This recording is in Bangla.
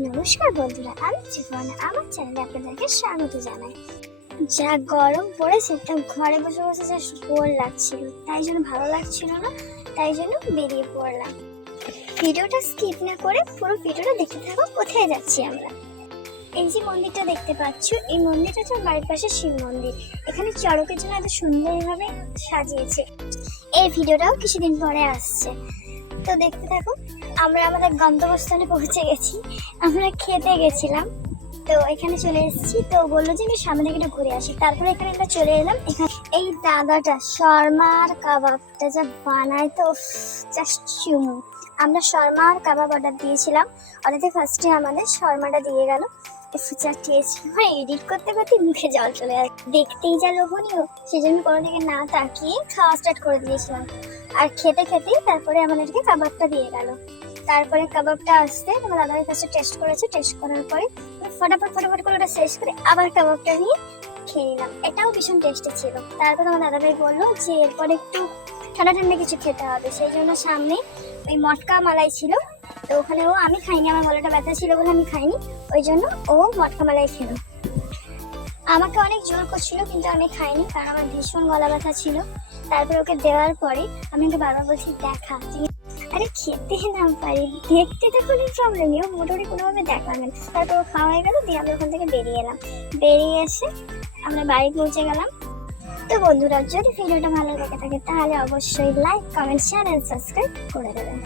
নমস্কার বন্ধুরা, আমি জীবন আমার চ্যানেলে আপনাদেরকে স্বাগত জানাই। যা গরম পড়েছে তা ঘরে বসে বসে যা বোর লাগছিল, তাই জন্য ভালো লাগছিল না, তাই জন্য বেরিয়ে পড়লাম। ভিডিওটা স্কিপ না করে পুরো ভিডিওটা দেখতে থাকো। কোথায় যাচ্ছি আমরা? এই যে মন্দিরটা দেখতে পাচ্ছ, এই মন্দিরটা হচ্ছে বাড়ির পাশে শিব মন্দির। এখানে চড়কের জন্য এত সুন্দরভাবে সাজিয়েছে। এই ভিডিওটাও কিছুদিন পরে আসছে, তো দেখতে থাকো। আমরা আমাদের গন্তব্যস্থলে পৌঁছে গেছি। আমরা খেতে গেছিলাম, তো এখানে চলে এসেছি। তো বললো যে আমি সামনে থেকে একটু ঘুরে আসি, তারপরে এখানে আমরা চলে এলাম। এখানে এই দাদাটা শর্মা আর কাবাবটা যা বানায়, তো জাস্ট চুমু। আমরা শর্মা আর কাবাব অর্ডার দিয়েছিলাম। অর্ডারে ফার্স্টে আমাদের শর্মাটা দিয়ে গেল। যা টেস্ট, মানে এডিট করতে করতে মুখে জল চলে আসে। দেখতেই যা লোভনীয়, সেই জন্য কোনো দিকে না তাকিয়ে খাওয়া স্টার্ট করে দিয়েছিলাম। আর খেতে খেতেই তারপরে আমাদেরকে কাবাবটা দিয়ে গেল। তারপরে কাবাবটা আসতে আমার দাদার কাছে টেস্ট করেছে। টেস্ট করার পরে ফটাফট করে ওটা শেষ করে আবার কাবাবটা নিয়ে খেয়ে নিলাম। এটাও ভীষণ টেস্টি ছিল। তারপর আমার দাদাভাই বললো যে এরপরে একটু ঠান্ডা ঠান্ডা কিছু খেতে হবে, সেই জন্য সামনে ওই মটকা মালাই ছিল। তো ওখানে আমি খাইনি, আমার গলাটা ব্যথা ছিল বলে আমি খাইনি, ওই জন্য ও মটকা মালাই খেলো। আমাকে অনেক জোর করছিল, কিন্তু আমি খাইনি, কারণ আমার ভীষণ গলা ব্যথা ছিল। তারপর ওকে দেওয়ার পরে আমি ওকে বারবার বলছি দেখা, আরে খেতে না পারি, দেখতে তো কোনো প্রবলেম নেই, ও মোটামুটি কোনোভাবে দেখাবে না। তারপর ও খাওয়া হয়ে গেল, দিয়ে আমরা ওখান থেকে বেরিয়ে এলাম। বেরিয়ে এসে আমরা বাড়ি পৌঁছে গেলাম। তো বন্ধুরা, যদি ভিডিওটা ভালো লেগে থাকে তাহলে অবশ্যই like, comment, share and subscribe করে দেবেন।